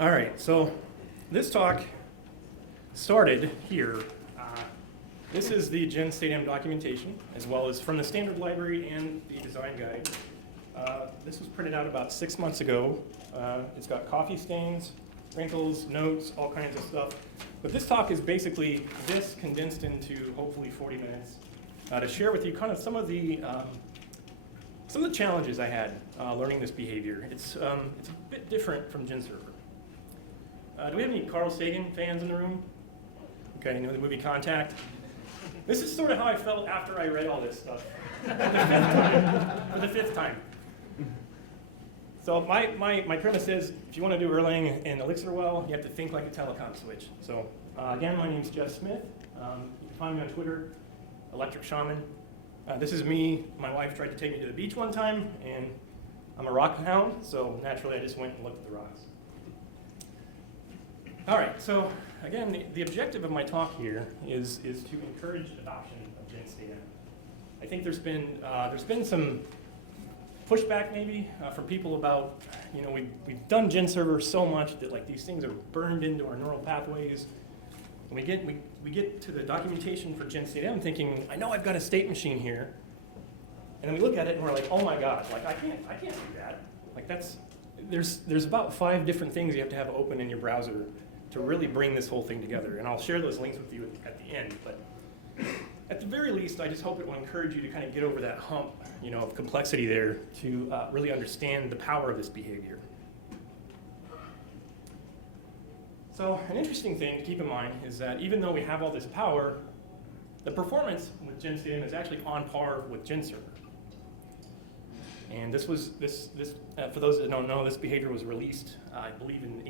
All right, so this talk started here. This is the GenStatEm documentation, as well as from the standard library and the design guide. This was printed out about 6 months ago. It's got coffee stains, wrinkles, notes, all kinds of stuff. But this talk is basically this condensed into hopefully 40 minutes to share with you kind of some of the challenges I had learning this behavior. It's a bit different from GenServer. Do we have any Carl Sagan fans in the room? Okay, you know the movie Contact? This is sort of how I felt after I read all this stuff for the fifth time. So my premise is, if you want to do Erlang and Elixir well, you have to think like a telecom switch. So again, my name's Jeff Smith. You can find me on Twitter, Electric Shaman. This is me. My wife tried to take me to the beach one time, and I'm a rock hound, so naturally I just went and looked at the rocks. All right, so again, the objective of my talk here is to encourage adoption of GenStatEm. I think there's been some pushback maybe from people about, you know, we've done GenServer so much that like these things are burned into our neural pathways. And we get to the documentation for GenStatEm thinking, I know I've got a state machine here, and then we look at it and we're like, oh my God, like I can't do that. Like there's about 5 different things you have to have open in your browser to really bring this whole thing together. And I'll share those links with you at the end. But at the very least, I just hope it will encourage you to kind of get over that hump, you know, of complexity there to really understand the power of this behavior. So an interesting thing to keep in mind is that even though we have all this power, the performance with GenStatEm is actually on par with GenServer. And this for those that don't know, this behavior was released, I believe, in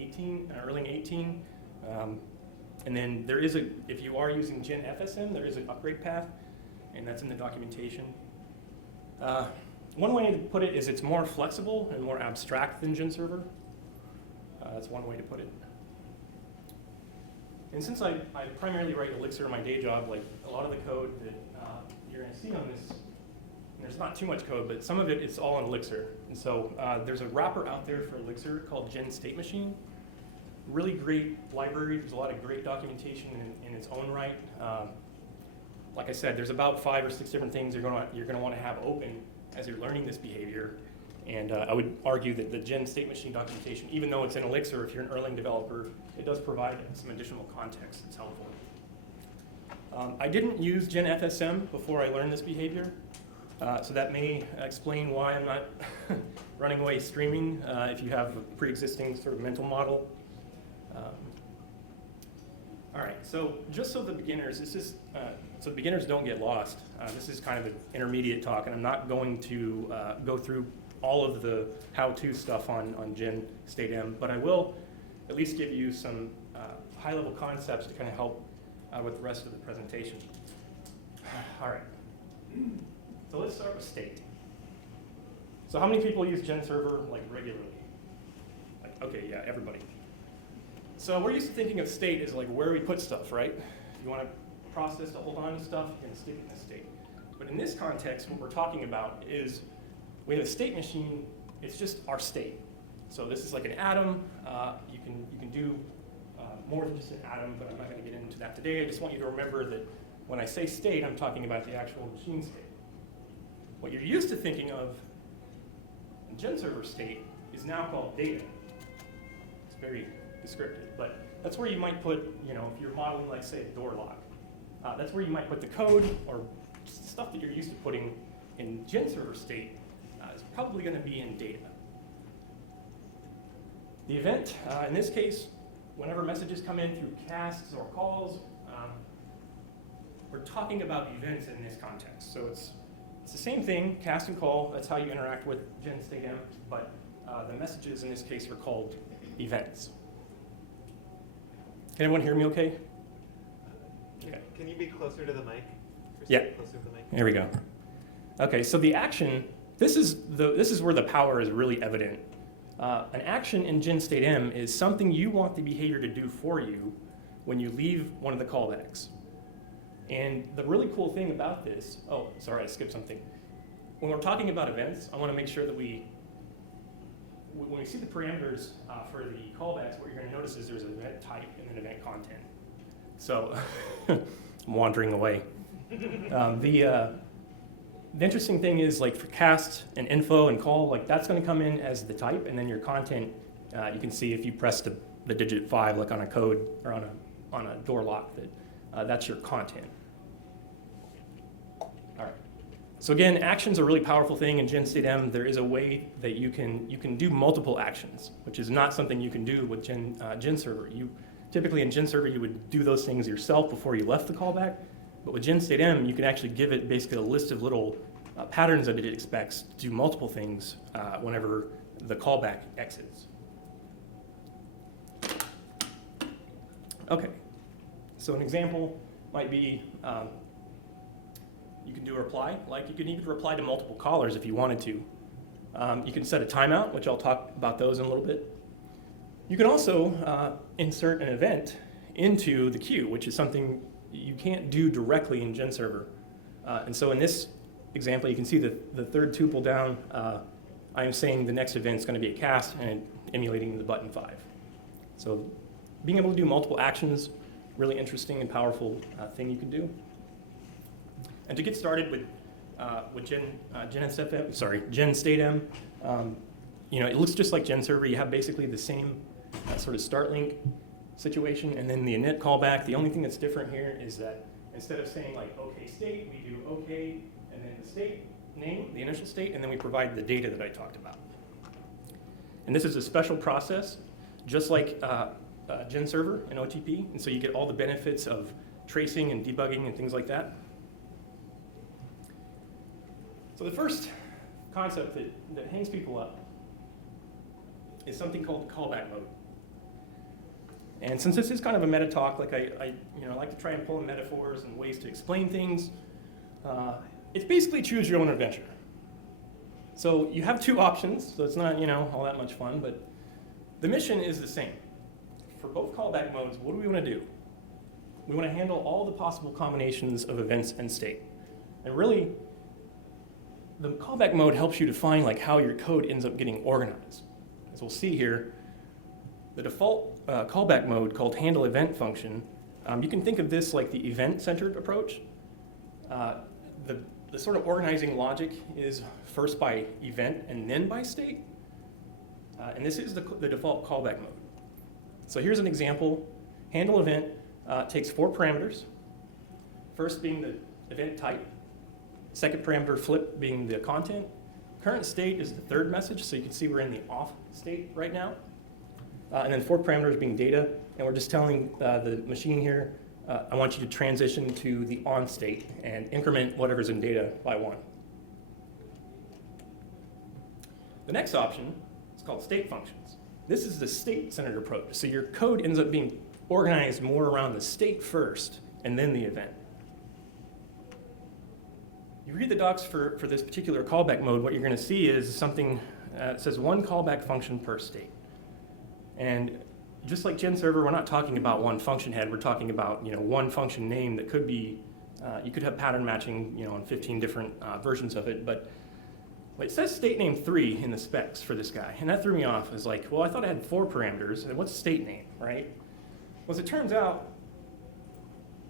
Erlang 18. And then there is if you are using GenFSM, there is an upgrade path, and that's in the documentation. One way to put it is it's more flexible and more abstract than GenServer. That's one way to put it. And since I primarily write Elixir in my day job, like a lot of the code that you're going to see on this, and there's not too much code, but some of it is all in Elixir. And so there's a wrapper out there for Elixir called GenStateMachine. Really great library. There's a lot of great documentation in its own right. Like I said, there's about 5 or 6 different things you're going to want to have open as you're learning this behavior. And I would argue that the GenStateMachine documentation, even though it's in Elixir, if you're an Erlang developer, it does provide some additional context that's helpful. I didn't use GenFSM before I learned this behavior. So that may explain why I'm not running away streaming if you have a pre-existing sort of mental model. All right, so just so the beginners, so beginners don't get lost, this is kind of an intermediate talk, and I'm not going to go through all of the how-to stuff on GenStatEm, but I will at least give you some high-level concepts to kind of help with the rest of the presentation. All right. So let's start with state. So how many people use GenServer like regularly? Like, okay, yeah, everybody. So we're used to thinking of state as like where we put stuff, right? If you want to process to hold on to stuff, you're going to stick it in a state. But in this context, what we're talking about is we have a state machine. It's just our state. So this is like an atom. You can do more than just an atom, but I'm not going to get into that today. I just want you to remember that when I say state, I'm talking about the actual machine state. What you're used to thinking of in GenServer state is now called data. It's very descriptive, but that's where you might put, you know, if you're modeling, like, say, a door lock, that's where you might put the code or stuff that you're used to putting in GenServer state is probably going to be in data. The event, in this case, whenever messages come in through casts or calls, we're talking about events in this context. So it's the same thing, cast and call. That's how you interact with GenStatEm, but the messages in this case are called events. Can everyone hear me okay? Can you be closer to the mic? Yeah. Closer to the mic. There we go. Okay, so the action, this is where the power is really evident. An action in GenStatEm is something you want the behavior to do for you when you leave one of the callbacks. And the really cool thing about this, oh, sorry, I skipped something. When we're talking about events, I want to make sure that we when we see the parameters for the callbacks, what you're going to notice is there's an event type and an event content. So I'm wandering away. The interesting thing is, like, for cast and info and call, like, that's going to come in as the type, and then your content, you can see if you press the digit 5, like on a code or on a door lock, that's your content. All right. So again, actions are a really powerful thing in GenStateM. There is a way that you can do multiple actions, which is not something you can do with GenServer. Typically in GenServer, you would do those things yourself before you left the callback. But with GenStateM, you can actually give it basically a list of little patterns that it expects to do multiple things whenever the callback exits. Okay, so an example might be you can do a reply. Like, you can even reply to multiple callers if you wanted to. You can set a timeout, which I'll talk about those in a little bit. You can also insert an event into the queue, which is something you can't do directly in GenServer. And so in this example, you can see the third tuple down. I am saying the next event is going to be a cast and emulating the button 5. So being able to do multiple actions, really interesting and powerful thing you can do. And to get started with GenStateM, it looks just like GenServer. You have basically the same sort of start link situation, and then the init callback. The only thing that's different here is that instead of saying like OK state, we do OK, and then the state name, the initial state, and then we provide the data that I talked about. And this is a special process, just like GenServer and OTP, and so you get all the benefits of tracing and debugging and things like that. So the first concept that hangs people up is something called callback mode. And since this is kind of a meta talk, like I like to try and pull in metaphors and ways to explain things, it's basically choose your own adventure. So you have two options, so it's not all that much fun, but the mission is the same. For both callback modes, what do we want to do? We want to handle all the possible combinations of events and state. And really, the callback mode helps you define like how your code ends up getting organized. As we'll see here, the default callback mode called handle event function, you can think of this like the event-centered approach. The sort of organizing logic is first by event and then by state. And this is the default callback mode. So here's an example. Handle event takes 4 parameters. First being the event type. Second parameter flip being the content. Current state is the third message, so you can see we're in the off state right now. And then 4 parameters being data, and we're just telling the machine here, I want you to transition to the on state and increment whatever's in data by 1. The next option is called state functions. This is the state-centered approach. So your code ends up being organized more around the state first and then the event. You read the docs for this particular callback mode, what you're going to see is something that says 1 callback function per state. And just like GenServer, we're not talking about 1 function head. We're talking about 1 function name that could be, you could have pattern matching on 15 different versions of it. But it says state name 3 in the specs for this guy. And that threw me off. It's like, well, I thought I had 4 parameters. And what's state name, right? Well, as it turns out,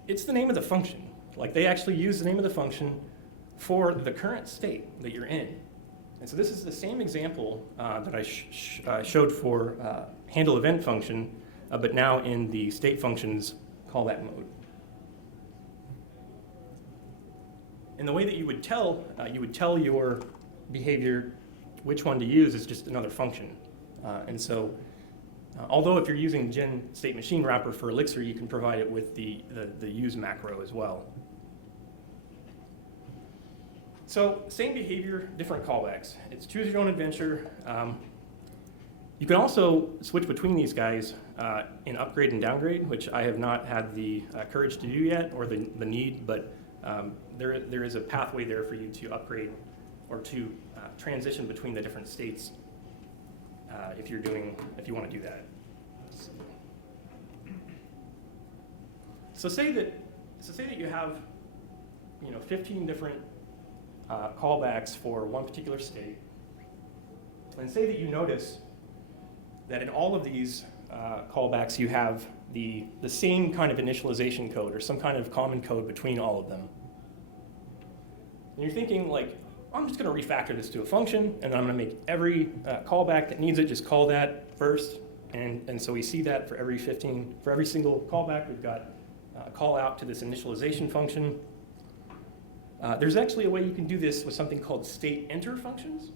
it's the name of the function. Like, they actually use the name of the function for the current state that you're in. And so this is the same example that I showed for handle event function, but now in the state functions callback mode. And the way that you would tell your behavior which one to use is just another function. And so although if you're using gen state machine wrapper for Elixir, you can provide it with the use macro as well. So same behavior, different callbacks. It's choose your own adventure. You can also switch between these guys in upgrade and downgrade, which I have not had the courage to do yet, or the need, but there is a pathway there for you to upgrade or to transition between the different states if you want to do that. So say that you have 15 different callbacks for one particular state, and say that you notice that in all of these callbacks you have the same kind of initialization code or some kind of common code between all of them. And you're thinking like, I'm just going to refactor this to a function, and then I'm going to make every callback that needs it just call that first. And so we see that for every single callback, we've got a call out to this initialization function. There's actually a way you can do this with something called state enter functions.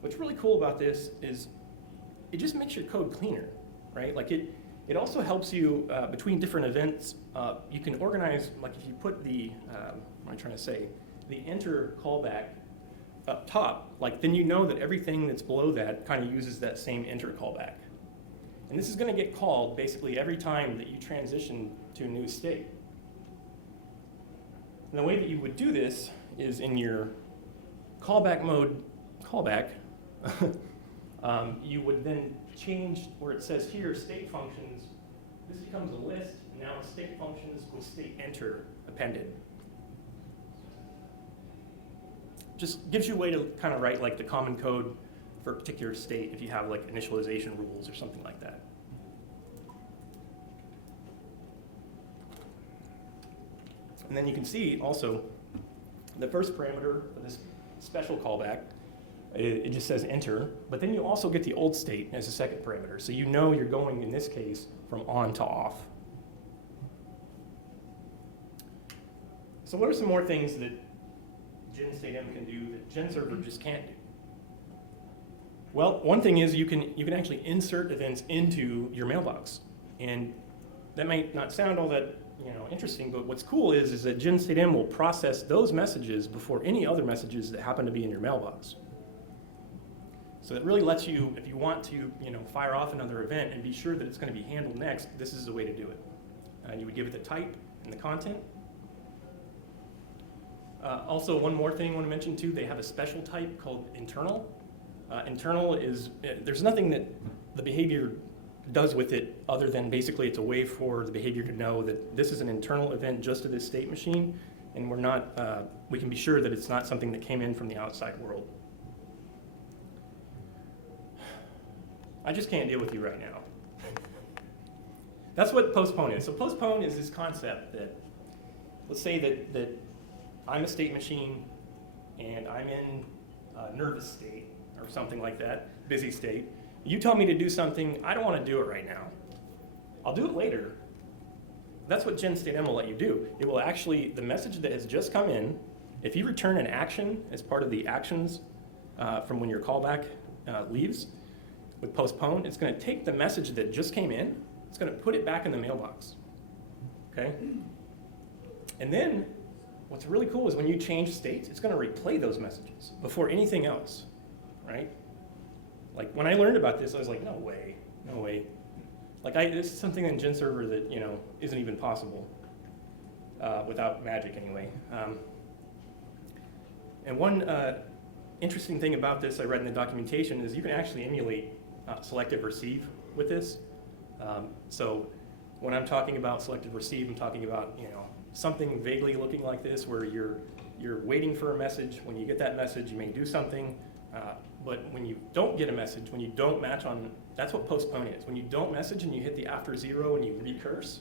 What's really cool about this is it just makes your code cleaner, right? Like it also helps you between different events. You can organize, like if you put the, what am I trying to say, the enter callback up top, like then you know that everything that's below that kind of uses that same enter callback. And this is going to get called basically every time that you transition to a new state. And the way that you would do this is in your callback mode callback, you would then change where it says here state functions. This becomes a list, and now it's state functions with state enter appended. Just gives you a way to kind of write like the common code for a particular state if you have like initialization rules or something like that. And then you can see also the first parameter for this special callback, it just says enter, but then you also get the old state as a second parameter. So you know you're going, in this case, from on to off. So what are some more things that GenStateM can do that GenServer just can't do? Well, one thing is you can actually insert events into your mailbox. And that might not sound all that interesting, but what's cool is that GenStateM will process those messages before any other messages that happen to be in your mailbox. So it really lets you, if you want to fire off another event and be sure that it's going to be handled next, this is the way to do it. You would give it the type and the content. Also, one more thing I want to mention too, they have a special type called internal. Internal is, there's nothing that the behavior does with it other than basically it's a way for the behavior to know that this is an internal event just to this state machine, and we're not, we can be sure that it's not something that came in from the outside world. I just can't deal with you right now. That's what postpone is. So postpone is this concept that, let's say that I'm a state machine and I'm in a nervous state or something like that, busy state. You tell me to do something, I don't want to do it right now. I'll do it later. That's what GenStateM will let you do. It will actually, the message that has just come in, if you return an action as part of the actions from when your callback leaves, with postpone, it's going to take the message that just came in, it's going to put it back in the mailbox, okay? And then what's really cool is when you change states, it's going to replay those messages before anything else, right? Like when I learned about this, I was like, no way, no way. Like this is something in GenServer that isn't even possible without magic anyway. And one interesting thing about this I read in the documentation is you can actually emulate selective receive with this. So when I'm talking about selective receive, I'm talking about something vaguely looking like this, where you're waiting for a message. When you get that message, you may do something. But when you don't get a message, when you don't match on, that's what postponing is. When you don't message and you hit the after zero and you recurse,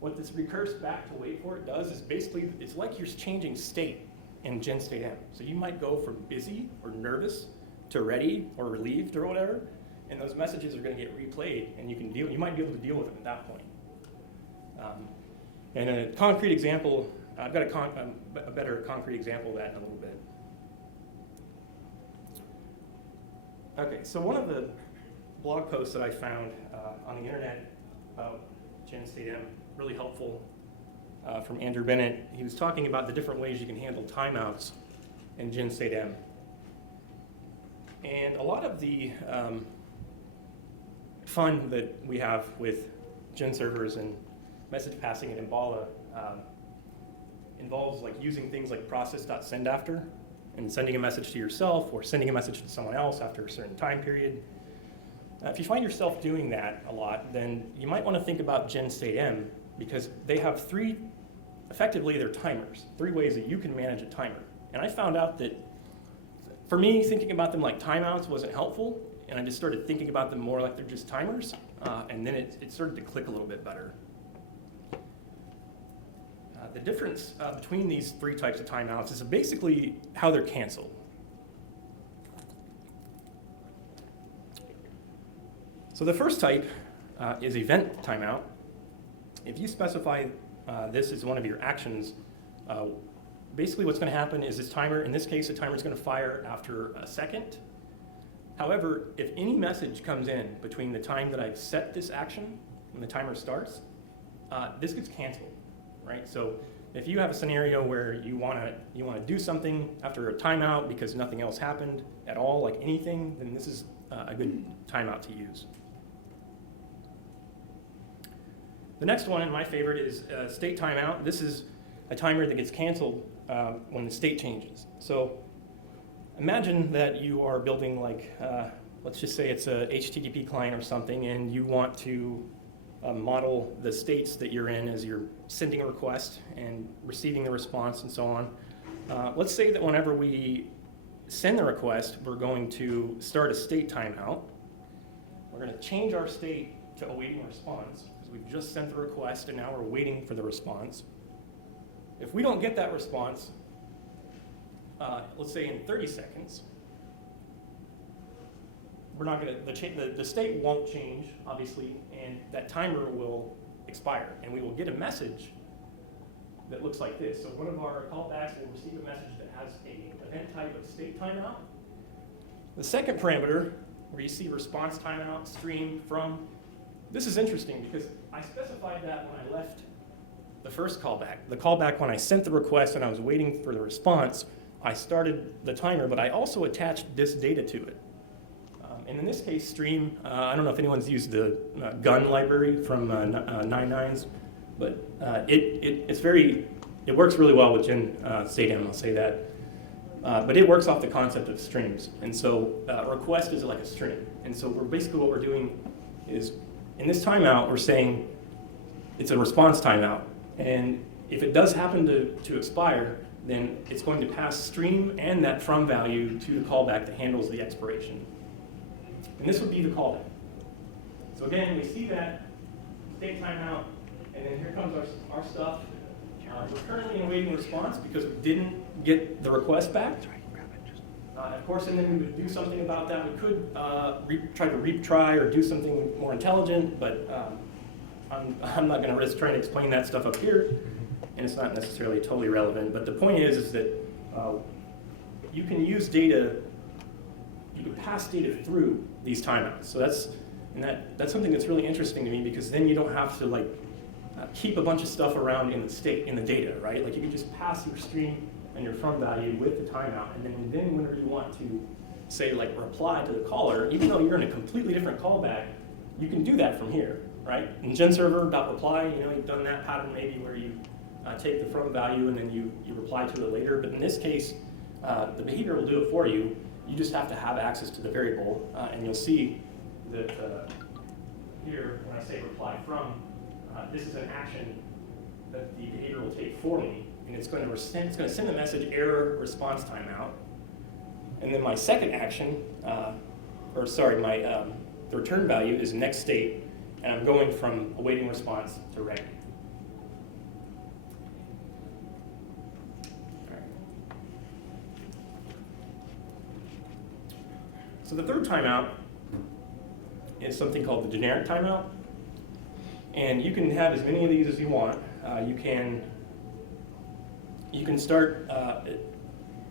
what this recurse back to wait for it does is basically, it's like you're changing state in GenStateM. So you might go from busy or nervous to ready or relieved or whatever, and those messages are going to get replayed, and you might be able to deal with them at that point. And a concrete example, I've got a better concrete example of that in a little bit. Okay, so one of the blog posts that I found on the internet about GenStateM, really helpful, from Andrew Bennett. He was talking about the different ways you can handle timeouts in GenStateM. And a lot of the fun that we have with GenServers and message passing in Imbala involves like using things like process.sendAfter and sending a message to yourself or sending a message to someone else after a certain time period. If you find yourself doing that a lot, then you might want to think about GenStateM, because they have effectively they're timers, 3 ways that you can manage a timer. And I found out that for me, thinking about them like timeouts wasn't helpful. and I just started thinking about them more like they're just timers, and then it started to click a little bit better. The difference between these three types of timeouts is basically how they're canceled. So the first type is event timeout. If you specify this as one of your actions, basically what's going to happen is this timer, in this case, the timer is going to fire after a second. However, if any message comes in between the time that I've set this action and the timer starts, this gets canceled, right? So if you have a scenario where you want to do something after a timeout because nothing else happened at all, like anything, then this is a good timeout to use. The next one, and my favorite, is state timeout. This is a timer that gets canceled when the state changes. So imagine that you are building, like, let's just say it's a HTTP client or something, and you want to model the states that you're in as you're sending a request and receiving the response and so on. Let's say that whenever we send the request, we're going to start a state timeout. We're going to change our state to awaiting response, because we've just sent the request and now we're waiting for the response. If we don't get that response, let's say in 30 seconds, we're not going to, the state won't change, obviously, and that timer will expire, and we will get a message that looks like this. So one of our callbacks will receive a message that has an event type of state timeout. The second parameter, where you see response timeout, stream, from, this is interesting because I specified that when I left the first callback. The callback when I sent the request and I was waiting for the response, I started the timer, but I also attached this data to it. And in this case, stream, I don't know if anyone's used the gun library from 9.9s, but it works really well with GenServer, I'll say that. But it works off the concept of streams. And so request is like a stream. And so basically what we're doing is, in this timeout, we're saying it's a response timeout. And if it does happen to expire, then it's going to pass stream and that from value to the callback that handles the expiration. And this would be the callback. So again, we see that state timeout, and then here comes our stuff. We're currently in awaiting response because we didn't get the request back. Of course, and then we would do something about that. We could try to retry or do something more intelligent, but I'm not going to risk trying to explain that stuff up here, and it's not necessarily totally relevant. But the point is that you can use data, you can pass data through these timeouts. So that's something that's really interesting to me, because then you don't have to keep a bunch of stuff around in the data, right? Like you can just pass your stream and your from value with the timeout, and then whenever you want to say reply to the caller, even though you're in a completely different callback, you can do that from here, right? In GenServer.reply, you've done that pattern maybe where you take the from value and then you reply to it later. But in this case, the behavior will do it for you. You just have to have access to the variable, and you'll see that here when I say reply from, this is an action that the behavior will take for me, and it's going to send the message error response timeout. And then my second action, the return value is next state, and I'm going from awaiting response to ready. All right. So the third timeout is something called the generic timeout. And you can have as many of these as you want. You can start,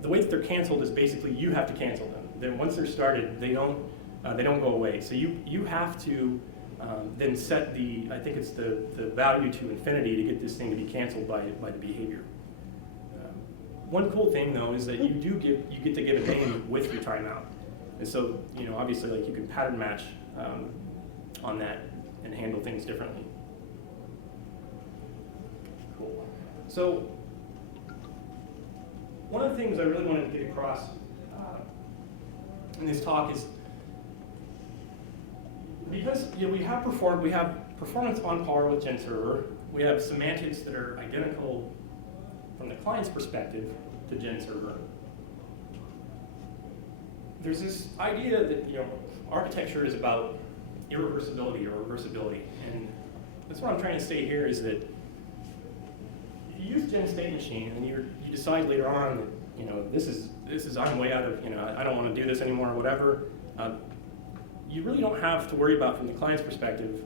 the way that they're canceled is basically you have to cancel them. Then once they're started, they don't go away. So you have to then set I think it's the value to infinity to get this thing to be canceled by the behavior. One cool thing though is that you get to give a name with your timeout. And so, obviously you can pattern match on that and handle things differently. Cool. So one of the things I really wanted to get across in this talk is, because we have performance on par with GenServer, we have semantics that are identical from the client's perspective to GenServer. there's this idea that, architecture is about irreversibility or reversibility. And that's what I'm trying to say here is that if you use gen state machine and you decide later on that, this is I'm way out of, I don't want to do this anymore or whatever, you really don't have to worry about, from the client's perspective,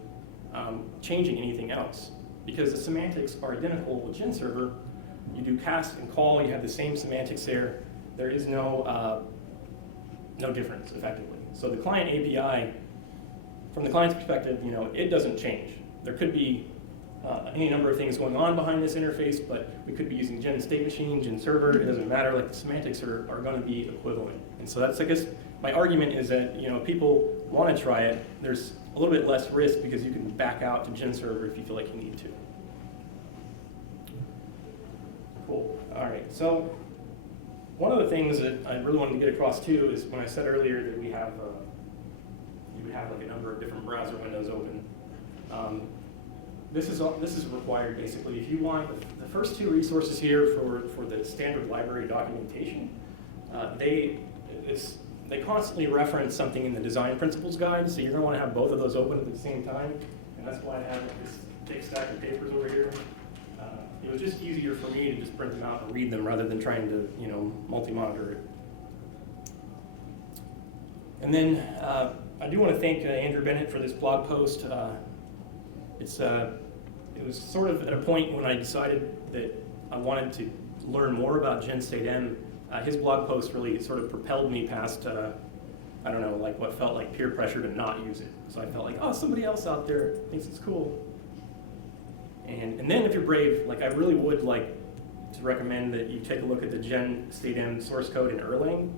changing anything else, because the semantics are identical with GenServer. You do cast and call, you have the same semantics there. There is no difference, effectively. So the client API, from the client's perspective, it doesn't change. There could be any number of things going on behind this interface, but we could be using gen state machine, GenServer, it doesn't matter, like the semantics are going to be equivalent. And so that's, I guess, my argument is that, if people want to try it, there's a little bit less risk because you can back out to GenServer if you feel like you need to. Cool, all right, so one of the things that I really wanted to get across too is when I said earlier that we have, you would have like a number of different browser windows open. This is required basically. If you want the first two resources here for the standard library documentation, they constantly reference something in the design principles guide, so you're going to want to have both of those open at the same time, and that's why I have this big stack of papers over here. It was just easier for me to just print them out and read them rather than trying to multi-monitor it. And then I do want to thank Andrew Bennett for this blog post. It was sort of at a point when I decided that I wanted to learn more about GenStateM. His blog post really sort of propelled me past, I don't know, like what felt like peer pressure to not use it. So I felt like, oh, somebody else out there thinks it's cool. And then if you're brave, like I really would like to recommend that you take a look at the GenStateM source code in Erlang,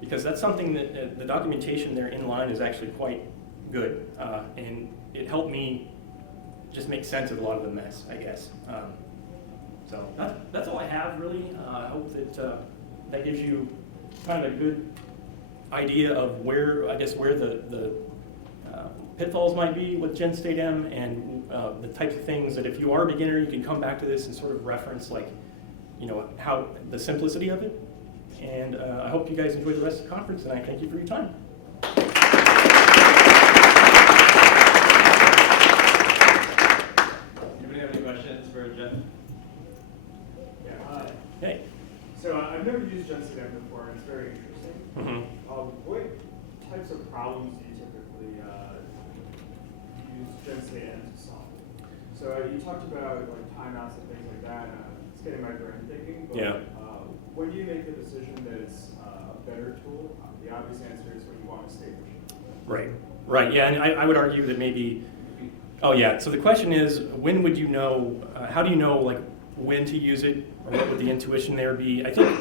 because that's something that the documentation there inline is actually quite good. And it helped me just make sense of a lot of the mess, I guess. So that's all I have, really. I hope that that gives you kind of a good idea of where the pitfalls might be with GenStateM and the types of things that if you are a beginner, you can come back to this and sort of reference, like, how the simplicity of it. And I hope you guys enjoy the rest of the conference, and I thank you for your time. Anybody have any questions for Jeff? Yeah, hi. Hey. So I've never used GenStateM before, and it's very interesting. Mm-hmm. What types of problems do you typically use GenStateM to solve? So you talked about like timeouts and things like that. It's getting my brain thinking. But, Yeah. when do you make the decision that it's a better tool? The obvious answer is when you want a state machine. Right. Right. Yeah, and I would argue that maybe. Oh yeah. So the question is, when would you know? How do you know like when to use it, or what would the intuition there be? I think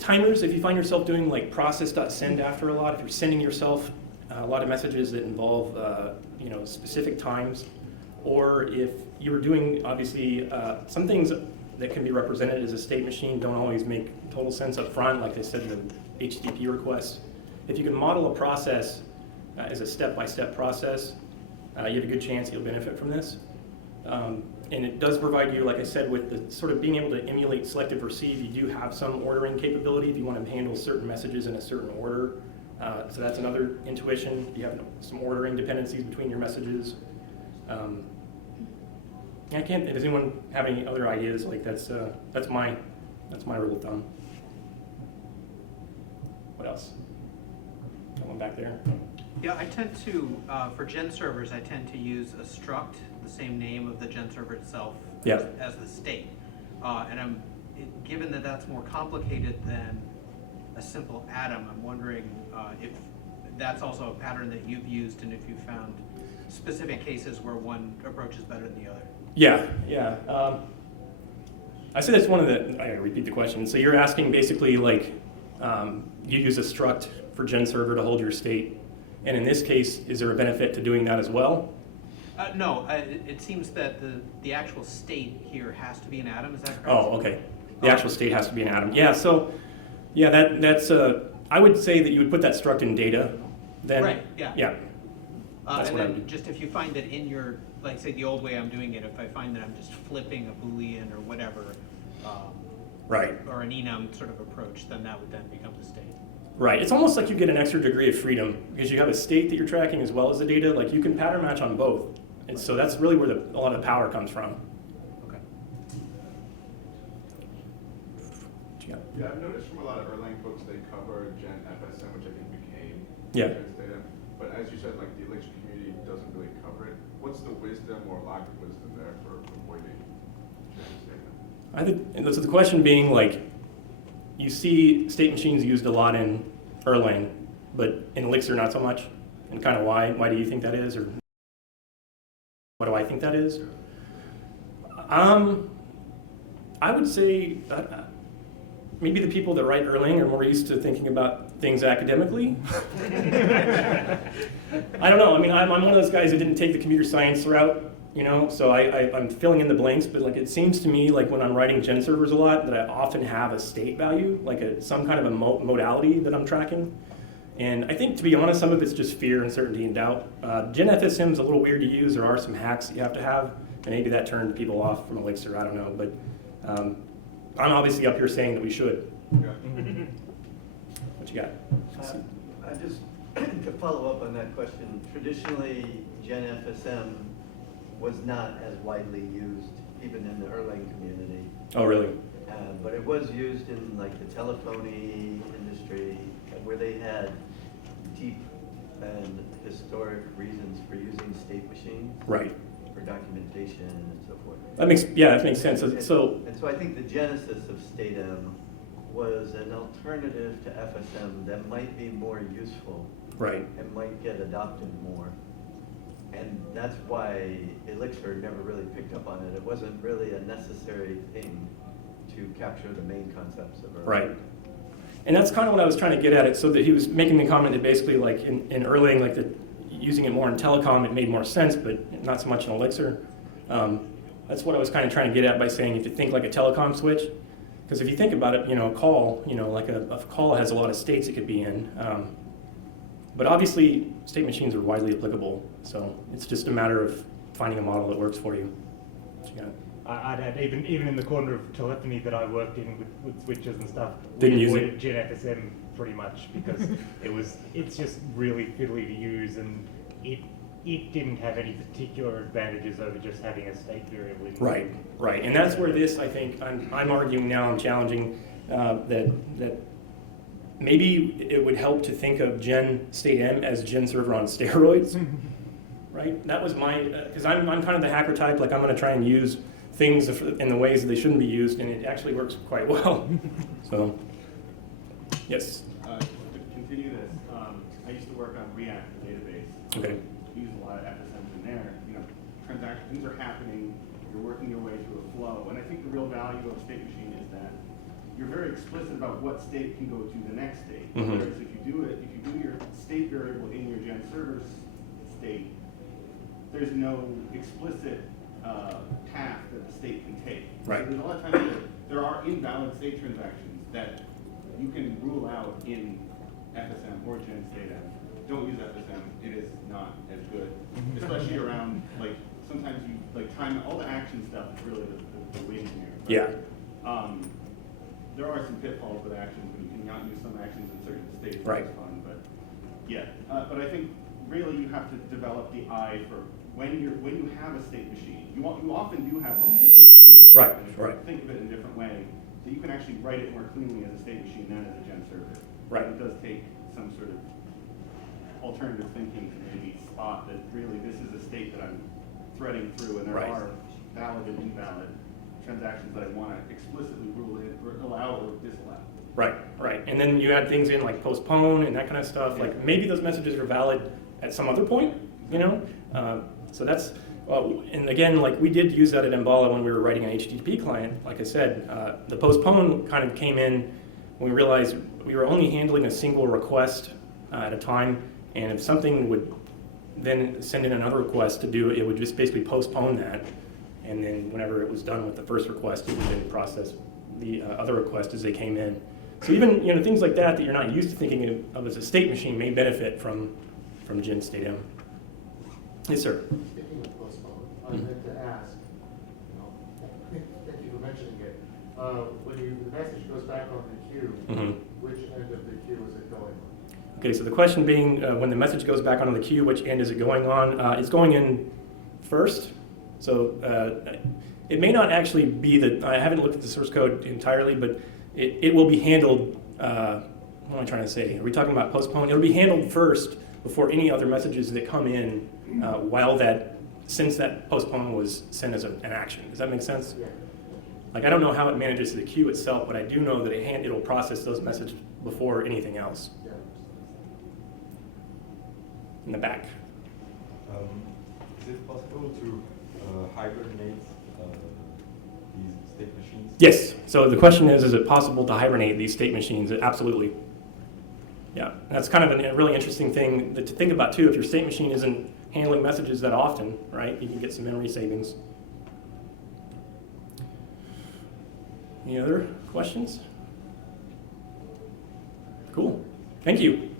timers. If you find yourself doing like process.send after a lot, if you're sending yourself a lot of messages that involve specific times, or if you're doing obviously some things that can be represented as a state machine don't always make total sense up front, like they said in the HTTP request. If you can model a process as a step-by-step process, you have a good chance you'll benefit from this. And it does provide you, like I said, with the sort of being able to emulate selective receive. You do have some ordering capability if you want to handle certain messages in a certain order. So that's another intuition. You have some ordering dependencies between your messages. Does anyone have any other ideas? Like that's my rule of thumb. What else? Someone back there? Yeah, I tend to, for GenServers, I tend to use a struct, the same name of the GenServer itself, as the state. And given that that's more complicated than a simple atom, I'm wondering if that's also a pattern that you've used and if you found specific cases where one approach is better than the other. Yeah. I said that's one of the, I gotta repeat the question. So you're asking basically like, you use a struct for GenServer to hold your state. And in this case, is there a benefit to doing that as well? No, it seems that the actual state here has to be an atom, is that correct? Oh, okay. The actual state has to be an atom. Yeah, so, yeah, that's, I would say that you would put that struct in data, then. Right, yeah. Yeah. That's And what I then would do. just if you find that in your, like say the old way I'm doing it, if I find that I'm just flipping a Boolean or whatever, Right. or an enum sort of approach, then that would then become the state. Right. It's almost like you get an extra degree of freedom because you have a state that you're tracking as well as the data. Like you can pattern match on both. And so that's really where a lot of the power comes from. Okay. Yeah. Yeah, I've noticed from a lot of Erlang books they cover Gen FSM, which I think became Yeah. data. But as you said, like the Elixir community doesn't really cover it. What's the wisdom or lack of wisdom there for avoiding Gen data? I think, and so the question being like, you see state machines used a lot in Erlang, but in Elixir not so much. And kind of why? Why do you think that is? Or what do I think that is? I would say maybe the people that write Erlang are more used to thinking about things academically. I don't know. I mean, I'm one of those guys who didn't take the computer science route, you know, so I'm filling in the blanks, but like it seems to me like when I'm writing GenServers a lot that I often have a state value, like some kind of a modality that I'm tracking. And I think, to be honest, some of it's just fear, uncertainty, and doubt. GenFSM is a little weird to use. There are some hacks you have to have, and maybe that turned people off from Elixir. I don't know, but I'm obviously up here saying that we should. Yeah. What you got? I just, to follow up on that question, traditionally GenFSM was not as widely used, even in the Erlang community. Oh, really? But it was used in like the telephony industry, where they had deep and historic reasons for using state machines. Right. For documentation and so forth. That makes sense. And So so I think the genesis of statem was an alternative to FSM that might be more useful right. and might get adopted more. And that's why Elixir never really picked up on it. It wasn't really a necessary thing to capture the main concepts of Erlang. Right. And that's kind of what I was trying to get at it. So that he was making the comment that basically, like in Erlang, like using it more in telecom, it made more sense, but not so much in Elixir. That's what I was kind of trying to get at by saying if you think like a telecom switch, because if you think about it, you know, a call, you know, like a call has a lot of states it could be in. But obviously, state machines are widely applicable, so it's just a matter of finding a model that works for you. What you got? I'd add, even in the corner of telephony that I worked in with switches and stuff, Didn't we use avoided GenFSM pretty much because it's just really fiddly to use, and it didn't have any particular advantages over just having a state variable. Right, right, and that's where this, I think, I'm arguing now, I'm challenging that maybe it would help to think of statm as GenServer on steroids, right? That was my, because I'm kind of the hacker type, like I'm going to try and use things in the ways that they shouldn't be used, and it actually works quite well. So, yes. To continue this, I used to work on React, the database. Okay. We use a lot of FSMs in there. You know, things are happening. You're working your way through a flow, and I think the real value of a state machine is that you're very explicit about what state can go to the next state. Mm-hmm. Whereas if you do your state variable in your GenServer state, there's no explicit path that the state can take. Right. So there's a lot of times that there are invalid state transactions that you can rule out in FSM or GenStatm. Don't use FSM; it is not as good, especially around like sometimes you like time all the action stuff is really the win here. But, Yeah. There are some pitfalls with actions when you cannot use some actions in certain states. Right. It's fun, but yeah. But I think really you have to develop the eye for when you have a state machine. You often do have one, you just don't see it. Right, And right. Think of it in a different way, so you can actually write it more cleanly as a state machine than as a GenServer. Right. It does take some sort of alternative thinking to maybe spot that really this is a state that I'm threading through, and there Right. are valid and invalid transactions that I want to explicitly rule in or allow or disallow. Right, right. And then you add things in like postpone and that kind of stuff. Like maybe those messages are valid at some other point, you know? So that's, and again, like we did use that at Mbala when we were writing an HTTP client. Like I said, the postpone kind of came in when we realized we were only handling a single request at a time. And if something would then send in another request to do it, it would just basically postpone that. And then whenever it was done with the first request, it would then process the other requests as they came in. So even things like that you're not used to thinking of as a state machine may benefit from GenStatm. Yes, sir. Speaking of postpone, I meant to ask, thank you for mentioning it. when the message goes back on the queue, Mhm. which end of the queue is it going on? Okay, so the question being, when the message goes back onto the queue, which end is it going on? It's going in first. So it may not actually be that, I haven't looked at the source code entirely, but it will be handled, what am I trying to say? Are we talking about postpone? It'll be handled first before any other messages that come in since that postpone was sent as an action. Does that make sense? Yeah. Like, I don't know how it manages the queue itself, but I do know that it'll process those messages before anything else Yeah. in the back. Is it possible to hibernate these state machines? Yes. So the question is it possible to hibernate these state machines? Absolutely. Yeah. That's kind of a really interesting thing to think about too. If your state machine isn't handling messages that often, right, you can get some memory savings. Any other questions? Cool. Thank you.